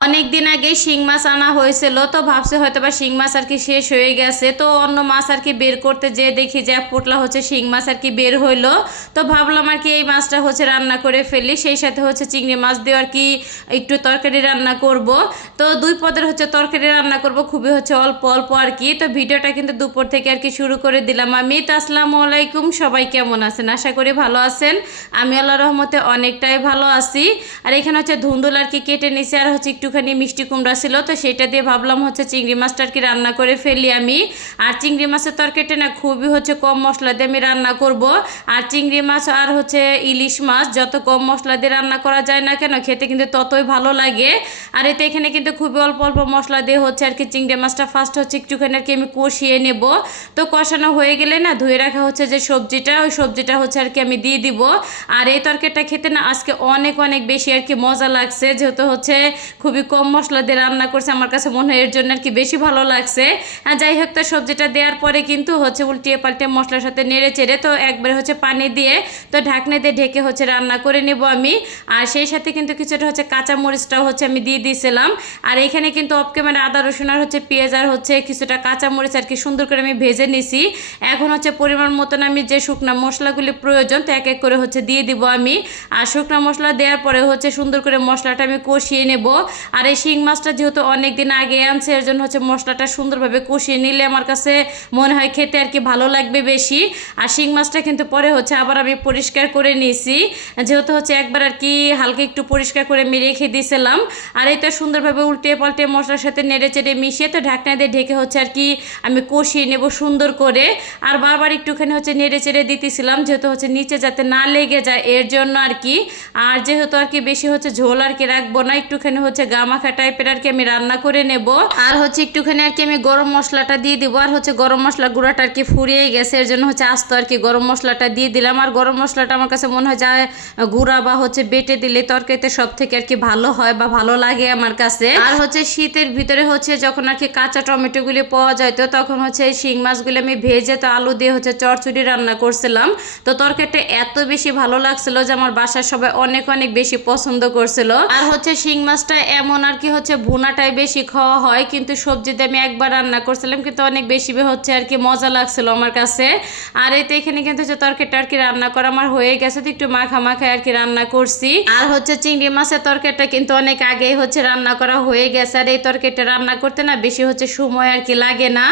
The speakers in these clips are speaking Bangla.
অনেক দিন আগে শিং মাছ আনা হয়েছিল, তো ভাবছি হয়তো বা শিং মাছ আর কি শেষ হয়ে গেছে, তো অন্য মাছ আর কি বের করতে যেয়ে দেখি যে এক পোটলা হচ্ছে শিং মাছ আর কি বের হইলো। তো ভাবলাম আর কি এই মাছটা হচ্ছে রান্না করে ফেলি, সেই সাথে হচ্ছে চিংড়ি মাছ দিয়ে আর কি একটু তরকারি রান্না করব। তো দুই পদের হচ্ছে তরকারি রান্না করব, খুবই হচ্ছে অল্প অল্প আর কি। তো ভিডিওটা কিন্তু দুপুর থেকে আর কি শুরু করে দিলাম আমি। তো আসসালামু আলাইকুম, সবাই কেমন আছেন? আশা করি ভালো আছেন। আমি আল্লাহর রহমতে অনেকটাই ভালো আছি। আর এখানে হচ্ছে ধুন্দুল আর কি কেটে নিছি, আর হচ্ছে একটুখানি মিষ্টি কুমড়া ছিল, তো সেটা দিয়ে ভাবলাম হচ্ছে চিংড়ি মাছটা আর কি রান্না করে ফেলি আমি। আর চিংড়ি মাছের তরকারিটা না খুবই হচ্ছে কম মশলা দিয়ে আমি রান্না করব। আর চিংড়ি মাছ আর হচ্ছে ইলিশ মাছ যত কম মশলা দিয়ে রান্না করা যায় না কেন, খেতে কিন্তু ততই ভালো লাগে। আর এতে এখানে কিন্তু খুবই অল্প অল্প মশলা দিয়ে হচ্ছে আর কি চিংড়ি মাছটা ফার্স্ট হচ্ছে একটুখানি আর কি আমি কষিয়ে নেব। তো কষানো হয়ে গেলে না ধুয়ে রাখা হচ্ছে যে সবজিটা, ওই সবজিটা হচ্ছে আর কি আমি দিয়ে দিব। আর এই তরকারিটা খেতে না আজকে অনেক অনেক বেশি আর কি মজা লাগছে, যেহেতু হচ্ছে খুবই কম মশলা দিয়ে রান্না করছে, আমার কাছে মনে হয় এর জন্য আর কি বেশি ভালো লাগছে। আর যাই হোক, তো সবজিটা দেওয়ার পরে কিন্তু হচ্ছে উল্টিয়ে পাল্টে মশলার সাথে নেড়ে চেড়ে তো একবারে হচ্ছে পানি দিয়ে তো ঢাকনা দিয়ে ঢেকে হচ্ছে রান্না করে নেব আমি। আর সেই সাথে কিন্তু কিছুটা হচ্ছে কাঁচা মরিচটাও হচ্ছে আমি দিয়ে দিয়েছিলাম। আর এখানে কিন্তু অফ ক্যামেরা আদা রসুন আর হচ্ছে পেঁয়াজ আর হচ্ছে কিছুটা কাঁচা মরিচ আর কি সুন্দর করে আমি ভেজে নিছি। এখন হচ্ছে পরিমাণ মতন আমি যে শুকনা মশলাগুলি প্রয়োজন তো এক এক করে হচ্ছে দিয়ে দিব আমি। আর শুকনা মশলা দেওয়ার পরে হচ্ছে সুন্দর করে মশলাটা আমি কষিয়ে নেব। আর এই শিং মাছটা যেহেতু অনেক দিন আগে আনছে, এর জন্য হচ্ছে মশলাটা সুন্দরভাবে কষিয়ে নিলে আমার কাছে মনে হয় খেতে আর কি ভালো লাগবে বেশি। আর শিং মাছটা কিন্তু পরে হচ্ছে আবার আমি পরিষ্কার করে নিয়েছি, যেহেতু হচ্ছে একবার আর কি হালকা একটু পরিষ্কার করে আমি রেখে দিয়েছিলাম। আর এটা সুন্দরভাবে উল্টে পাল্টে মশলার সাথে নেড়ে চেড়ে মিশিয়ে তো ঢাকনা দিয়ে ঢেকে হচ্ছে আর কি আমি কষিয়ে নেব সুন্দর করে। আর বারবার একটুখানি হচ্ছে নেড়ে চেড়ে দিতেছিলাম, যেহেতু হচ্ছে নিচে যাতে না লেগে যায় এর জন্য আর কি। আর যেহেতু আর কি বেশি হচ্ছে ঝোল আর কি রাখবো না, একটুখানি হচ্ছে গামাখা টাইপের আর কি আমি রান্না করে নেব। আর হচ্ছে একটুখানি আর কি আমি গরম মশলাটা দিয়ে দিব। আর হচ্ছে গরম মশলা গুঁড়াটা আর কি ফুরিয়ে গেছে, এর জন্য হচ্ছে আস্ত আর কি গরম মশলাটা দিয়ে দিলাম। আর গরম মশলাটা আমার কাছে মনে হয় যায় গুঁড়া বা হচ্ছে বেটে দিলে তরকারিতে সব থেকে আর কি ভালো হয় বা ভালো লাগে আমার কাছে। আর হচ্ছে শীতের ভিতরে হচ্ছে যখন আর কি কাঁচা টমেটোগুলি পাওয়া যায়, তো তখন হচ্ছে শিং মাছগুলি আমি ভেজে তো আলু দিয়ে হচ্ছে চচ্চড়ি রান্না করছিলাম। তো তরকারিটা এত বেশি ভালো লাগছিল যে আমার বাসার সবাই অনেক অনেক বেশি পছন্দ করছিল। আর হচ্ছে শিং মাছটা এমন আর কি হচ্ছে ভুনাটাই বেশি খাওয়া হয়, কিন্তু সবজিতে আমি একবার রান্না করছিলাম, কিন্তু অনেক বেশি হচ্ছে আর কি মজা লাগছিল আমার কাছে। আর এতে এখানে কিন্তু হচ্ছে তরকারিটা আর কি রান্না করা আমার হয়ে গেছে, তো একটু মাখা মাখায় আর কি রান্না করছি। আর হচ্ছে চিংড়ি মাছের তরকারিটা কিন্তু অনেক আগেই হচ্ছে রান্না করা হয়ে গেছে। আর এই তরকারিটা রান্না করতে না বেশি হচ্ছে সময় আর কি লাগে না।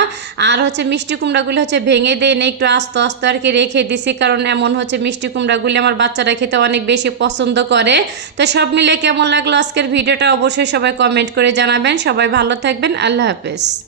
আর হচ্ছে মিষ্টি কুমড়াগুলো হচ্ছে ভেঙে দিয়ে না একটু আস্তে আস্তে আর কি রেখে দিছি, কারণ এমন হচ্ছে মিষ্টি কুমড়াগুলি আমার বাচ্চারা খেতে অনেক বেশি পছন্দ করে। তো সব মিলে কেমন লাগলো আজকের ভিডিওটা অবশ্যই সবাই কমেন্ট করে জানাবেন। সবাই ভালো থাকবেন, আল্লাহ হাফেজ।